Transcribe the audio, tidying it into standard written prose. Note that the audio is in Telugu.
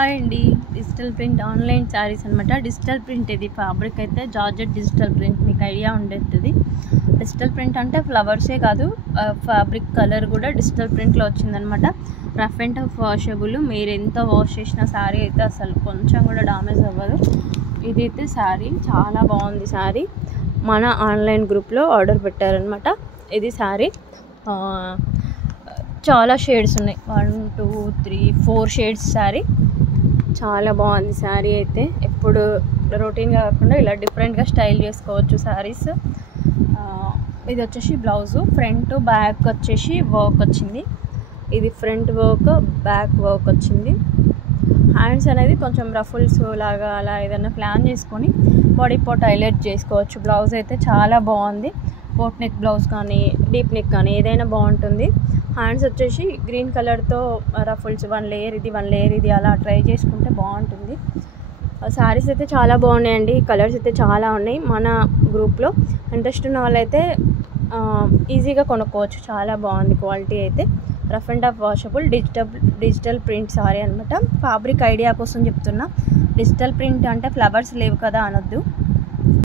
హాయ్ అండి, డిజిటల్ ప్రింట్ ఆన్లైన్ శారీస్ అనమాట. డిజిటల్ ప్రింట్ ఇది ఫ్యాబ్రిక్ అయితే జార్జెట్ డిజిటల్ ప్రింట్, మీకు ఐడియా ఉండేది. డిజిటల్ ప్రింట్ అంటే ఫ్లవర్సే కాదు, ఫ్యాబ్రిక్ కలర్ కూడా డిజిటల్ ప్రింట్లో వచ్చిందనమాట. రఫ్ అండ్ టఫ్ వాషబుల్, మీరు ఎంత వాష్ చేసిన శారీ అయితే అసలు కొంచెం కూడా డామేజ్ అవ్వదు. ఇదైతే శారీ చాలా బాగుంది. శారీ మన ఆన్లైన్ గ్రూప్లో ఆర్డర్ పెట్టారనమాట. ఇది శారీ చాలా షేడ్స్ ఉన్నాయి, 1 2 3 4 షేడ్స్ శారీ. చాలా బాగుంది శారీ అయితే. ఎప్పుడు రొటీన్గా కాకుండా ఇలా డిఫరెంట్గా స్టైల్ చేసుకోవచ్చు శారీస్. ఇది వచ్చేసి బ్లౌజు, ఫ్రంట్ బ్యాక్ వచ్చేసి వర్క్ వచ్చింది. ఇది ఫ్రంట్ వర్క్, బ్యాక్ వర్క్ వచ్చింది. హ్యాండ్స్ అనేది కొంచెం రఫుల్స్ లాగా అలా ఏదైనా ప్లాన్ చేసుకొని బాడీ పార్ట్ హైలైట్ చేసుకోవచ్చు. బ్లౌజ్ అయితే చాలా బాగుంది. బోట్ నెక్ బ్లౌజ్ కానీ డీప్ నెక్ కానీ ఏదైనా బాగుంటుంది. హ్యాండ్స్ వచ్చేసి గ్రీన్ కలర్తో రఫుల్స్, 1 లేయర్ ఇది 1 లేయర్ ఇది అలా ట్రై చేసుకుంటే బాగుంటుంది. శారీస్ అయితే చాలా బాగున్నాయండి. కలర్స్ అయితే చాలా ఉన్నాయి. మన గ్రూప్లో ఇంట్రెస్ట్ ఉన్న వాళ్ళైతే ఈజీగా కొనుక్కోవచ్చు. చాలా బాగుంది క్వాలిటీ అయితే. Rough and tough washable digital print sorry అనమాట. ఫ్యాబ్రిక్ ఐడియా కోసం చెప్తున్నా. డిజిటల్ ప్రింట్ అంటే ఫ్లవర్స్ లేవు కదా అనొద్దు.